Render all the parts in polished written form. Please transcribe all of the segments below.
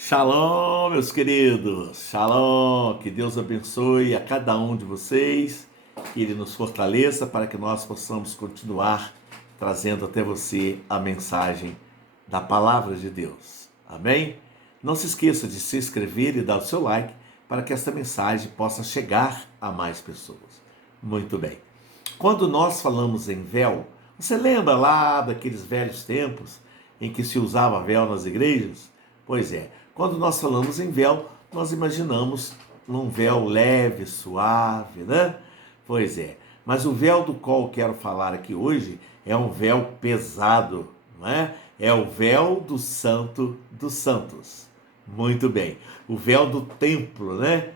Shalom, meus queridos. Shalom. Que Deus abençoe a cada um de vocês, que Ele nos fortaleça para que nós possamos continuar trazendo até você a mensagem da Palavra de Deus. Amém? Não se esqueça de se inscrever e dar o seu like para que essa mensagem possa chegar a mais pessoas. Muito bem. Quando nós falamos em véu, você lembra lá daqueles velhos tempos em que se usava véu nas igrejas? Pois é, quando nós falamos em véu, nós imaginamos um véu leve, suave, né? Pois é, mas o véu do qual eu quero falar aqui hoje é um véu pesado, não é? É o véu do Santo dos Santos. Muito bem, o véu do templo, né?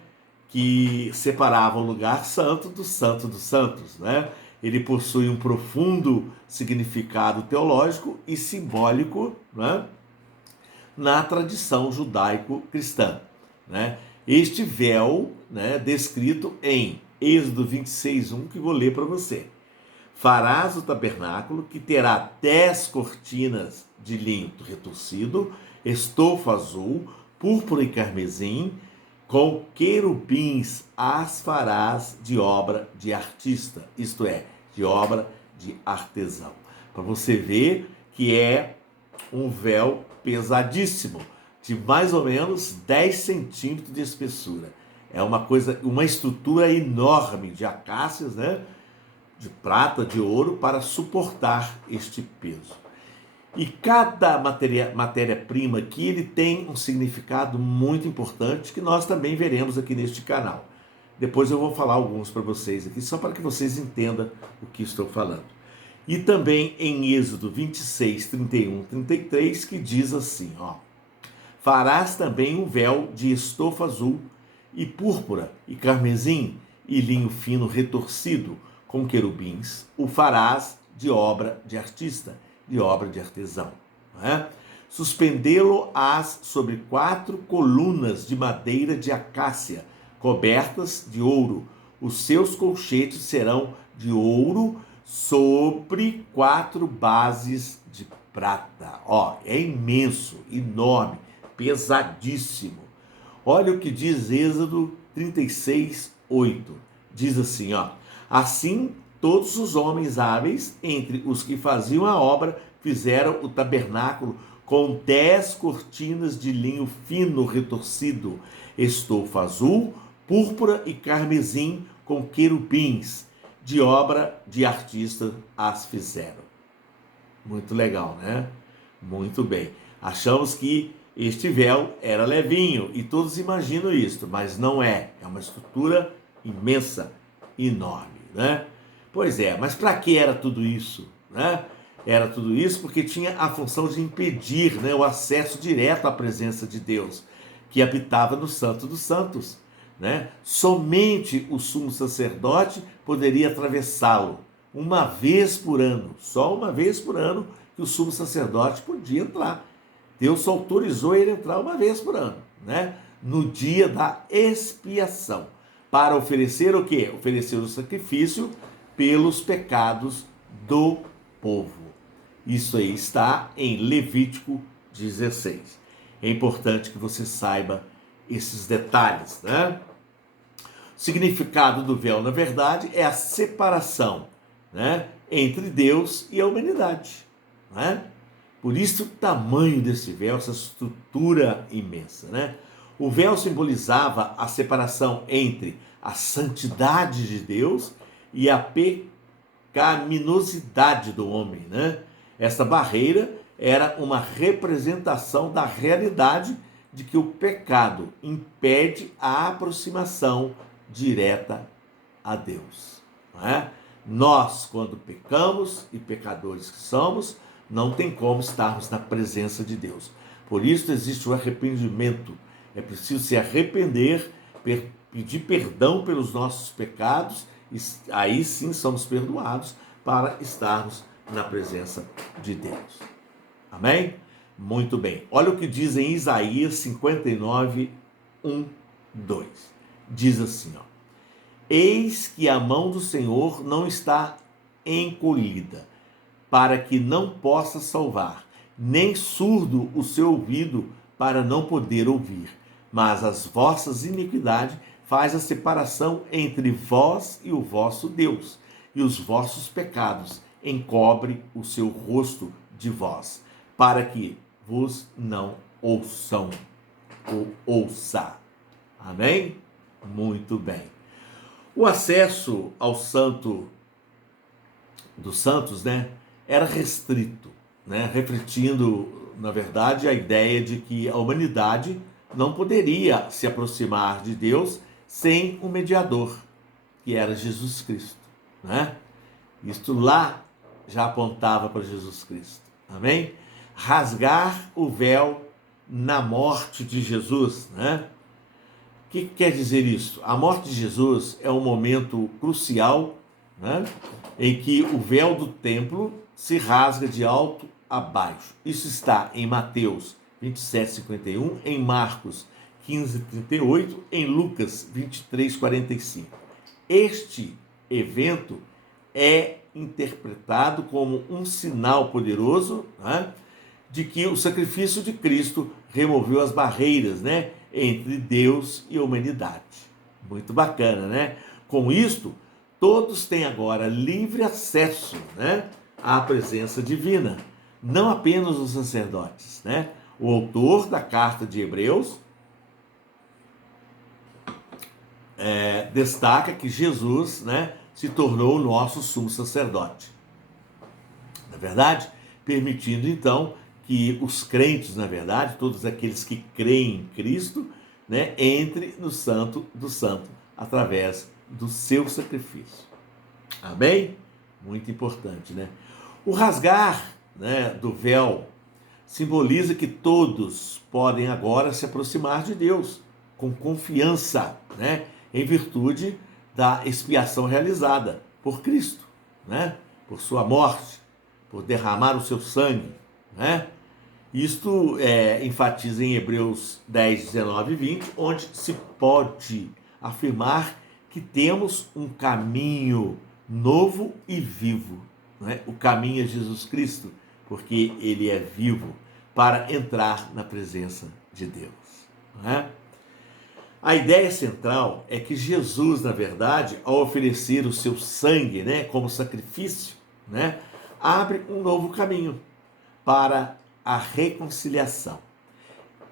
Que separava o lugar santo do Santo dos Santos, né? Ele possui um profundo significado teológico e simbólico, né? Na tradição judaico-cristã, né? Este véu, né, descrito em Êxodo 26:1, que vou ler para você. Farás o tabernáculo, que terá 10 cortinas de linho retorcido, estofa azul, púrpura e carmesim, com querubins as farás de obra de artista, isto é, de obra de artesão. Para você ver que é um véu pesadíssimo, de mais ou menos 10 centímetros de espessura. É uma coisa, uma estrutura enorme de acácias, né? De prata, de ouro, para suportar este peso. E cada matéria-prima aqui, ele tem um significado muito importante que nós também veremos aqui neste canal. Depois eu vou falar alguns para vocês aqui, só para que vocês entendam o que estou falando. E também em Êxodo 26, 31, 33, que diz assim, ó: farás também um véu de estofa azul e púrpura e carmesim e linho fino retorcido com querubins, o farás de obra de artista, de obra de artesão. Né? Suspendê-lo-ás sobre 4 colunas de madeira de acácia, cobertas de ouro. Os seus colchetes serão de ouro sobre 4 bases de prata. Ó, é imenso, enorme, pesadíssimo. Olha o que diz Êxodo 36:8. Diz assim, ó: assim todos os homens hábeis entre os que faziam a obra fizeram o tabernáculo com 10 cortinas de linho fino retorcido, estofa azul, púrpura e carmesim com querubins, de obra de artista as fizeram. Muito legal, né? Muito bem. Achamos que este véu era levinho e todos imaginam isso, mas não é. É uma estrutura imensa, enorme, né? Pois é, mas para que era tudo isso, né? Era tudo isso porque tinha a função de impedir, né, o acesso direto à presença de Deus, que habitava no Santo dos Santos, né? Somente o sumo sacerdote poderia atravessá-lo uma vez por ano, só uma vez por ano que o sumo sacerdote podia entrar. Deus só autorizou ele entrar uma vez por ano, né? No dia da expiação, para oferecer o quê? Oferecer o sacrifício pelos pecados do povo. Isso aí está em Levítico 16. É importante que você saiba esses detalhes, né? O significado do véu, na verdade, é a separação, né, entre Deus e a humanidade, né? Por isso o tamanho desse véu, essa estrutura imensa, né? O véu simbolizava a separação entre a santidade de Deus e a pecaminosidade do homem, né? Essa barreira era uma representação da realidade de que o pecado impede a aproximação direta a Deus, não é? Nós, quando pecamos, e pecadores que somos, não tem como estarmos na presença de Deus. Por isso existe o arrependimento. É preciso se arrepender, pedir perdão pelos nossos pecados, e aí sim somos perdoados para estarmos na presença de Deus. Amém? Muito bem. Olha o que diz em Isaías 59:1, 2. Diz assim, ó: eis que a mão do Senhor não está encolhida, para que não possa salvar, nem surdo o seu ouvido para não poder ouvir. Mas as vossas iniquidades faz a separação entre vós e o vosso Deus, e os vossos pecados encobre o seu rosto de vós, para que vos não ouçam ou ouça. Amém? Muito bem. O acesso ao Santo dos Santos, era restrito, refletindo, na verdade, a ideia de que a humanidade não poderia se aproximar de Deus sem um mediador, que era Jesus Cristo, Isto lá já apontava para Jesus Cristo. Amém? Rasgar o véu na morte de Jesus, O que quer dizer isso? A morte de Jesus é um momento crucial, em que o véu do templo se rasga de alto a baixo. Isso está em Mateus 27:51, em Marcos 15:38, em Lucas 23:45. Este evento é interpretado como um sinal poderoso, de que o sacrifício de Cristo removeu as barreiras, entre Deus e a humanidade. Muito bacana, Com isto, todos têm agora livre acesso, à presença divina, não apenas os sacerdotes, O autor da carta de Hebreus destaca que Jesus, se tornou o nosso sumo sacerdote. Na verdade, permitindo então que os crentes, na verdade, todos aqueles que creem em Cristo, entre no Santo do Santo através do seu sacrifício. Amém? Muito importante, O rasgar, do véu simboliza que todos podem agora se aproximar de Deus com confiança, em virtude da expiação realizada por Cristo, por sua morte, por derramar o seu sangue, Isto enfatiza em Hebreus 10, 19 e 20, onde se pode afirmar que temos um caminho novo e vivo. O caminho é Jesus Cristo, porque ele é vivo, para entrar na presença de Deus. A ideia central é que Jesus, na verdade, ao oferecer o seu sangue, como sacrifício, abre um novo caminho para a reconciliação.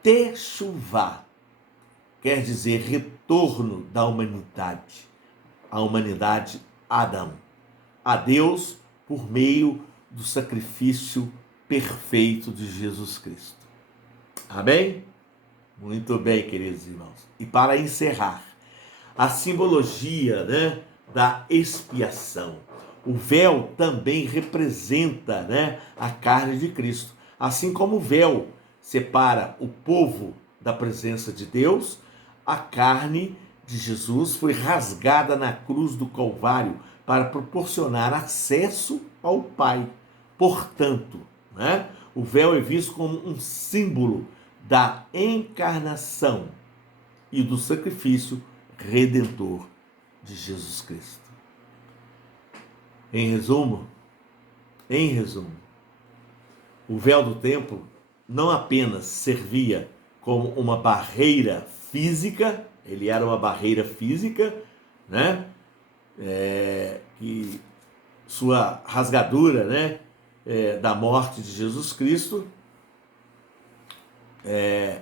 Techuvá quer dizer retorno da humanidade, a humanidade Adão, a Deus por meio do sacrifício perfeito de Jesus Cristo. Amém? Muito bem, queridos irmãos. E para encerrar, a simbologia, da expiação. O véu também representa, a carne de Cristo. Assim como o véu separa o povo da presença de Deus, a carne de Jesus foi rasgada na cruz do Calvário para proporcionar acesso ao Pai. Portanto, o véu é visto como um símbolo da encarnação e do sacrifício redentor de Jesus Cristo. Em resumo, o véu do templo não apenas servia como uma barreira física, ele era uma barreira física, que sua rasgadura, da morte de Jesus Cristo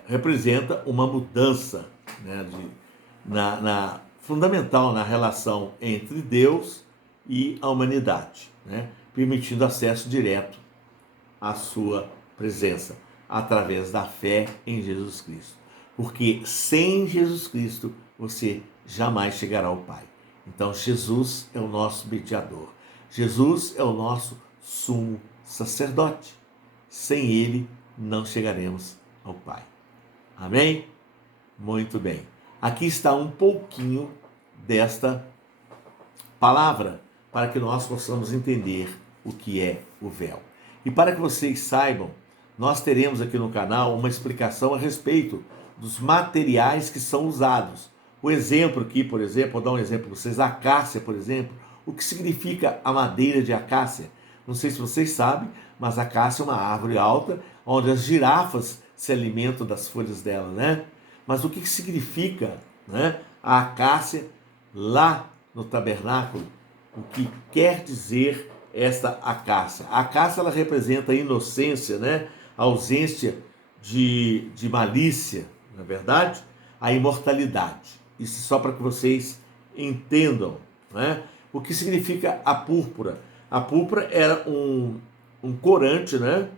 representa uma mudança, fundamental na relação entre Deus e a humanidade, permitindo acesso direto à sua presença, através da fé em Jesus Cristo. Porque sem Jesus Cristo, você jamais chegará ao Pai. Então, Jesus é o nosso mediador. Jesus é o nosso sumo sacerdote. Sem ele, não chegaremos ao Pai. Amém? Muito bem. Aqui está um pouquinho desta palavra, para que nós possamos entender o que é o véu. E para que vocês saibam, nós teremos aqui no canal uma explicação a respeito dos materiais que são usados. O exemplo aqui, por exemplo, vou dar um exemplo para vocês, a acácia, por exemplo. O que significa a madeira de acácia? Não sei se vocês sabem, mas a acácia é uma árvore alta, onde as girafas se alimentam das folhas dela, né? Mas o que significa, né, a acácia lá no tabernáculo? O que quer dizer esta acácia? A acácia, ela representa a inocência, né? A ausência de malícia, na verdade, a imortalidade. Isso só para que vocês entendam, né? O que significa a púrpura? A púrpura era um corante, né?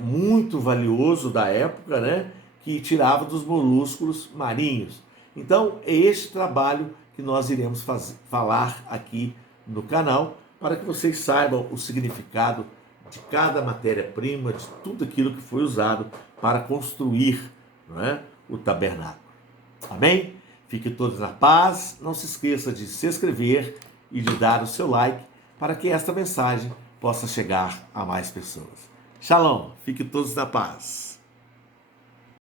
Muito valioso da época, né? Que tirava dos molúsculos marinhos. Então, é este trabalho que nós iremos falar aqui no canal, para que vocês saibam o significado de cada matéria-prima, de tudo aquilo que foi usado para construir, não é, o tabernáculo. Amém? Fiquem todos na paz. Não se esqueça de se inscrever e de dar o seu like para que esta mensagem possa chegar a mais pessoas. Shalom. Fiquem todos na paz.